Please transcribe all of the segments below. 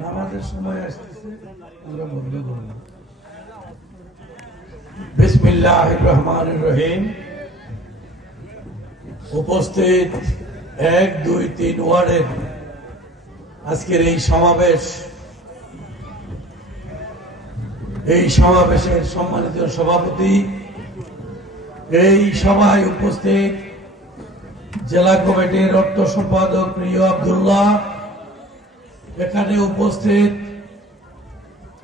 নামাজের সময় আসতেছে, আমরা বন্ধ করব। বিসমিল্লাহির রহমানির রহিম। উপস্থিত 1, 2, 3 ওয়ার্ডের আজকের এই সমাবেশের সম্মানিত সভাপতি, এই সভায় উপস্থিত জেলা কমিটির অর্থ সম্পাদক প্রিয় আব্দুল্লাহ, এখানে উপস্থিত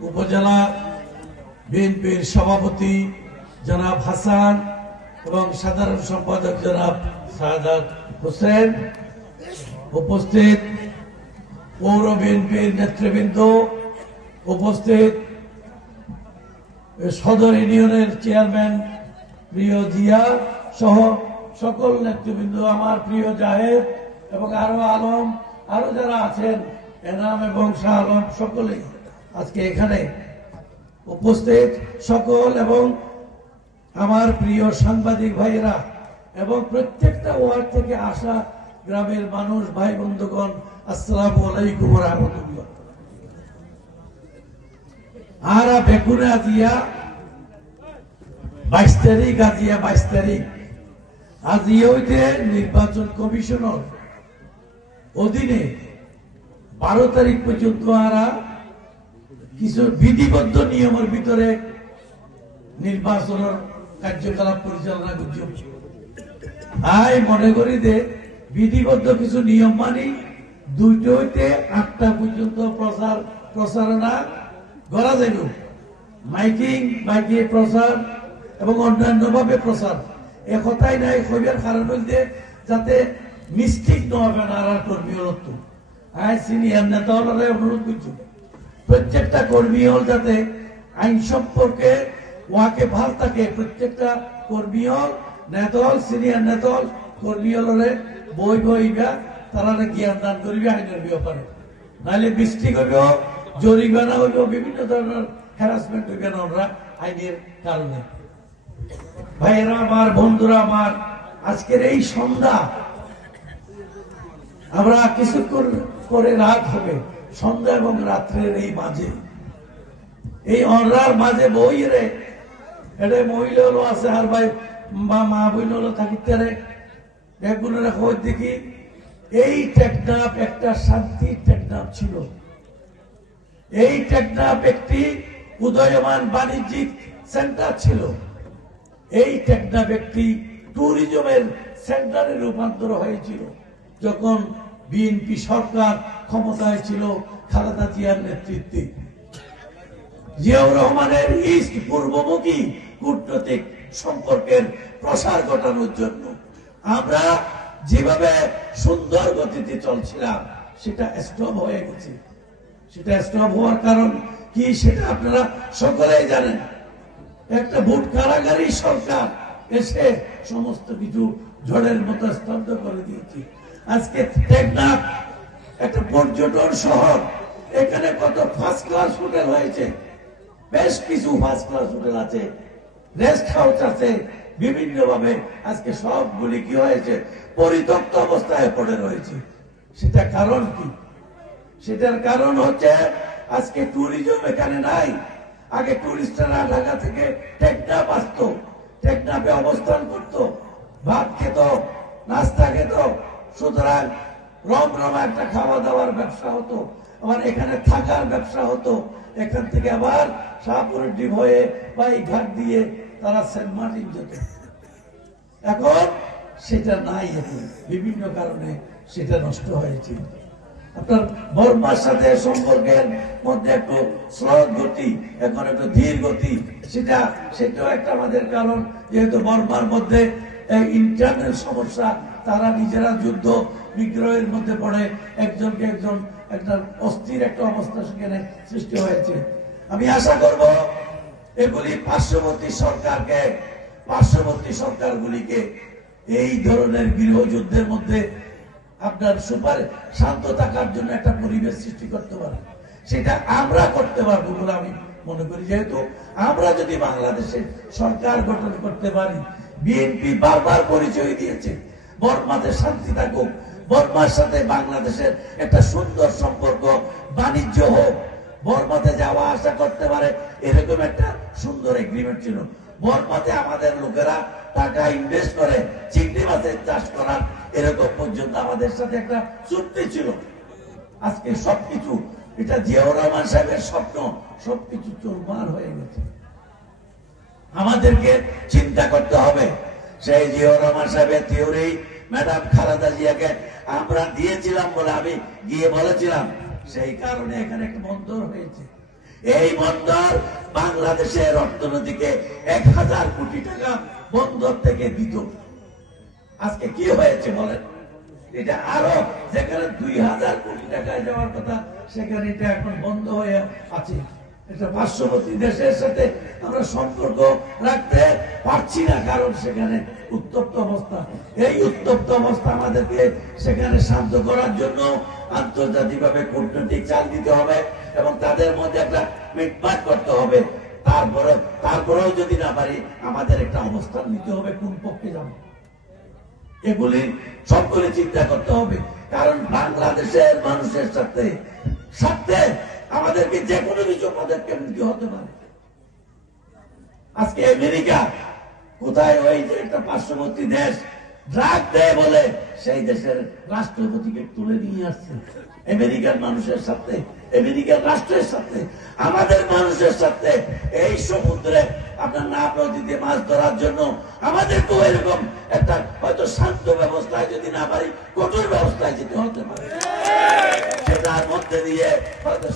উপজেলা বিএনপির সভাপতি জনাব হাসান এবং সাধারণ সম্পাদক জনাব সাদাত হোসেন, উপস্থিত পৌর বিএনপির নেতৃবৃন্দ, উপস্থিত সদর ইউনিয়নের চেয়ারম্যান প্রিয় জিয়া সহ সকল নেতৃবৃন্দ, আমার প্রিয় জাহেদ এবং আরো যারা আছেন এনাম এবং শাহ আলম, সকলেই আজকে এখানে উপস্থিত সকল এবং আমার প্রিয় সাংবাদিক ভাইয়েরা এবং প্রত্যেকটা ওয়ার্ড থেকে আসা গ্রামের মানুষ, ভাই বন্ধুগণ, আসসালামু আলাইকুম ওয়া রাহমাতুল্লাহ। আরা বেকুনে আজিয়া 22 তারিখ আজিয়া হইতে নির্বাচন কমিশনের অধীনে 12 তারিখ পর্যন্ত আরা কিছু বিধিবদ্ধ নিয়মের ভিতরে নির্বাচনের কার্যকলাপ পরিচালনা করছে। আই মনে করি যে বিধিবদ্ধ কিছু নিয়ম মানি 2টা হইতে 8টা পর্যন্ত প্রচারণা করা যাইব। মাইকে প্রচার এবং অন্যান্য ভাবে প্রচার এ কথাই নাই হইবার কারণ হইতে যাতে মিস্টেক না হবে না আর কর্মী হল। আই সিনিয়র নেতা হলরে অনুরোধ করছি প্রত্যেকটা কর্মী হল যাতে আইন সম্পর্কে ওয়াকে ভাল থাকে। প্রত্যেকটা কর্মী হল, নেতা হল, সিনিয়র নেতা হল, কর্মী হলরে বইবা তারা জ্ঞান দান করবে আইনের ব্যাপারে, নাহলে মিস্টেক হইব, জরিমানা হইব, বিভিন্ন ধরনের হ্যারাসমেন্ট হইবে না আমরা আইনের কারণে। ভাইয়েরা আমার, বন্ধুরা আমার, আজকের এই সন্ধ্যা আমরা কিছু করে রাত হবে, সন্ধ্যা এবং রাত্রের এই মাঝে, এই অনরার মাঝে বই রে এটা মহিলা হলো আছে আর ভাই বা মা বইন হলো থাকিতে রে একগুলোর খবর দেখি। এই টেকনাফ একটা শান্তির টেকনাফ ছিল। এই টেকনাফ একটি উদয়মান বাণিজ্যিক সেন্টার ছিল। এই টেকনাফ একটি ট্যুরিজমের সেন্টারে রূপান্তর হয়েছিল যখন বিএনপি সরকার ক্ষমতায় ছিল খালেদা জিয়ার নেতৃত্বে। জিয়াউর রহমানের ইস্ট পূর্বমুখী কূটনৈতিক সম্পর্কের প্রসার ঘটানোর জন্য আমরা যেভাবে সুন্দর গতিতে চলছিলাম সেটা স্টপ হয়ে গেছে। সেটা স্টপ হওয়ার কারণ কি সেটা আপনারা সকলেই জানেন। একটা ভোট কারাগারী সরকার এসে সমস্ত কিছু ঝড়ের মতো স্তব্ধ করে দিয়েছে। আজকে টেকনাফ একটা পর্যটন শহর, এখানে কত ফার্স্ট ক্লাস হোটেল হয়েছে, বেশ কিছু ফার্স্ট ক্লাস হোটেল আছে, রেস্ট হাউস আছে, বিভিন্ন ভাবে আজকে সবগুলি কি হয়েছে, পরিত্যক্ত অবস্থায় পড়ে রয়েছে। সেটা কারণ কি? সেটার কারণ হচ্ছে আজকে ট্যুরিজম এখানে নাই। আগে টুরিস্টরা ঢাকা থেকে টেকনাফ আসতো, টেকনাফে অবস্থান করত, ভাত খেত, নাস্তা খেত, সুতরাং রমরমা একটা খাওয়া দাওয়ার ব্যবসা হতো, আবার এখানে থাকার ব্যবসা হতো। এখান থেকে আবার শাহপুরের ডিপ হয়ে বা এই ঘাট দিয়ে তারা সেন্ট মার্টিন যেত। এখন সেটা নাই, এখন বিভিন্ন কারণে সেটা নষ্ট হয়েছে। আপনার বর্মার সাথে সম্পর্কের মধ্যে একটু স্রোত গতি, এখন একটু ধীর গতি, সেটাও একটা আমাদের কারণ। যেহেতু বর্মার মধ্যে ইন্টারনাল সমস্যা, তারা নিজেরা যুদ্ধ বিগ্রহের মধ্যে পড়ে, একজনকে একজন একটা অস্থির একটা অবস্থা সেখানে সৃষ্টি হয়েছে। আমি আশা করব এগুলি পার্শ্ববর্তী সরকারগুলিকে এই ধরনের গৃহযুদ্ধের মধ্যে আপনার শান্ত থাকার জন্য একটা পরিবেশ সৃষ্টি করতে পারে। সেটা আমরা করতে পারবো বলে আমি মনে করি। যেহেতু আমরা যদি বাংলাদেশের সরকার গঠন করতে পারি, বিএনপি বারবার পরিচয় দিয়েছে বর্মাতে শান্তি থাকুক, বর্মার সাথে বাংলাদেশের একটা সুন্দর সম্পর্ক, বাণিজ্য হোক, বর্মাতে যাওয়া আসা করতে পারে, এরকম একটা সুন্দর এগ্রিমেন্ট ছিল। বর্মাতে আমাদের লোকেরা টাকা ইনভেস্ট করে চিংড়ি মাছের চাষ করার, এরকম পর্যন্ত আমাদের সাথে একটা চুক্তি ছিল। আজকে সবকিছু, এটা জিয়াউর রহমান সাহেবের স্বপ্ন, সবকিছু চুরমার হয়ে গেছে। আমাদেরকে চিন্তা করতে হবে। সেই জিয়াউর রহমান সাহেবের থিওরি ম্যাডাম খালেদা জিয়াকে আমরা দিয়েছিলাম বলে আমি গিয়ে বলেছিলাম, সেই কারণে এখানে একটা বন্দর হয়েছে। এই বন্দর বাংলাদেশের অর্থনীতিকে 1000 কোটি টাকা বন্দর থেকে দিত। আজকে কি হয়েছে বলেন? এটা আরো যেখানে 2000 কোটি টাকায় যাওয়ার কথা, সেখানে এটা এখন বন্ধ হয়ে আছে। এটা পার্শ্ববর্তী দেশের সাথে আমরা সম্পর্ক রাখতে পারছি না, কারণ সেখানে উত্তপ্ত অবস্থা। এই উত্তপ্ত অবস্থা আমাদেরকে সেখানে শান্ত করার জন্য আন্তর্জাতিকভাবে কূটনৈতিক চাল দিতে হবে এবং তাদের মধ্যে একটা মিটমাট করতে হবে। তারপরেও যদি না পারি, আমাদের একটা অবস্থান নিতে হবে, কোন পক্ষে যাবো। এগুলি সবগুলি চিন্তা করতে হবে, কারণ বাংলাদেশের মানুষের সাথে আমাদেরকে যে কোনো কিছু পদক্ষেপ নিতে হতে পারে। আজকে আমেরিকা কোথায়, ওই যে একটা পার্শ্ববর্তী দেশ ড্রাগ দেয় বলে সেই দেশের রাষ্ট্রপতিকে তুলে নিয়ে আসছে। আমেরিকার মানুষের সাথে, আমেরিকার রাষ্ট্রের সাথে, আমাদের মানুষের সাথে এই সমুদ্রে আপনার না নদীতে মাছ ধরার জন্য আমাদেরকেও এরকম একটা হয়তো শান্ত ব্যবস্থায় যদি না পারি, কঠোর ব্যবস্থায় যেতে হতে পারে। সেটার মধ্যে দিয়ে হয়তো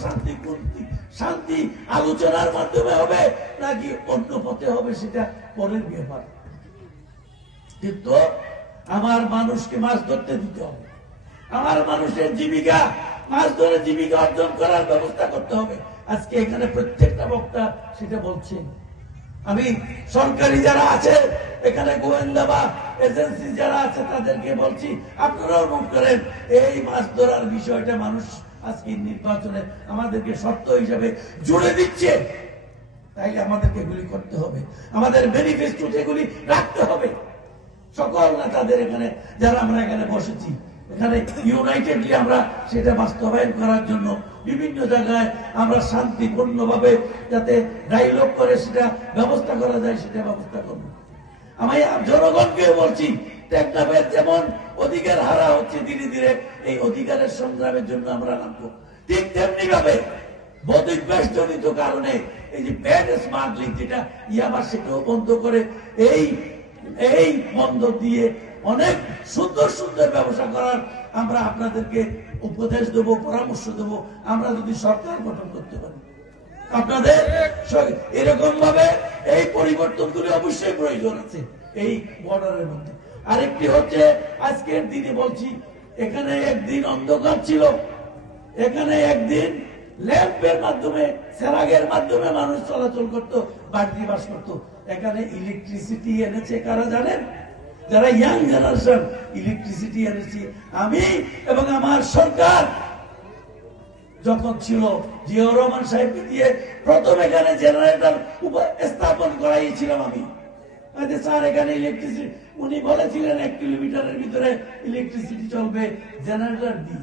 শান্তি আলোচনার মাধ্যমে হবে, নাকি অন্য পথে হবে, সেটা পরের ব্যাপার। কিন্তু আমার মানুষকে মাছ ধরতে দিতে হবে, আমার মানুষের জীবিকা, মাছ ধরে জীবিকা অর্জন করার ব্যবস্থা করতে হবে। আজকে এখানে প্রত্যেকটা বক্তা সেটা বলছেন। আমি সরকারি যারা আছে এখানে, গোয়েন্দা বা এজেন্সি যারা আছে, তাদেরকে বলছি আপনারাও নোট করেন, এই মাছ ধরার বিষয়টা মানুষ আজকে নির্বাচনে আমাদেরকে শর্ত হিসাবে জুড়ে দিচ্ছে। তাইলে আমাদেরকে এগুলি করতে হবে, আমাদের ম্যানিফেস্টো এগুলি রাখতে হবে। সকল নেতাদের এখানে যারা আমরা এখানে বসেছি, এখানে ইউনাইটেডলি আমরা সেটা বাস্তবায়ন করার জন্য বিভিন্ন জায়গায় আমরা শান্তিপূর্ণভাবে যাতে ডায়লগ করে সেটা ব্যবস্থা করা যায়, সেটা ব্যবস্থা করব। আমি জনগণকে বলছি, টেকনাফের যেমন অধিকার হারা হচ্ছে ধীরে ধীরে, এই অধিকারের সংগ্রামের জন্য আমরা নামবো। ঠিক তেমনি ভাবে বহির্বাস জনিত কারণে এই যে ব্যাড স্মাগলিং, যেটা ইয়াবা, সেটাও বন্ধ করে এই বন্ধ দিয়ে অনেক সুন্দর সুন্দর ব্যবসা করার আমরা আপনাদেরকে উপদেশ দেবো, পরামর্শ দেবো। আমরা যদি সরকার গঠন করতে পারি, আপনাদের এরকম ভাবে এই পরিবর্তনগুলি অবশ্যই প্রয়োজন আছে এই বর্ডারের মধ্যে। আরেকটি হচ্ছে, আজকের দিনে বলছি, এখানে একদিন অন্ধকার ছিল, এখানে একদিন ল্যাম্পের মাধ্যমে, চেরাগের মাধ্যমে মানুষ চলাচল করতো, বাড়তি বাস করতো। এখানে ইলেকট্রিসিটি এনেছে কারা জানেন? যারা ইয়াং জেনারেশন, ইলেকট্রিসিটি এনেছি আমি এবং আমার সরকার। যখন ছিল জিয়াউর রহমান সাহেবকে দিয়ে প্রথম এখানে জেনারেটর স্থাপন করাইছিলাম আমি। স্যার এখানে ইলেকট্রিসিটি, উনি বলেছিলেন 1 কিলোমিটারের ভিতরে ইলেকট্রিসিটি চলবে জেনারেটর দিয়ে।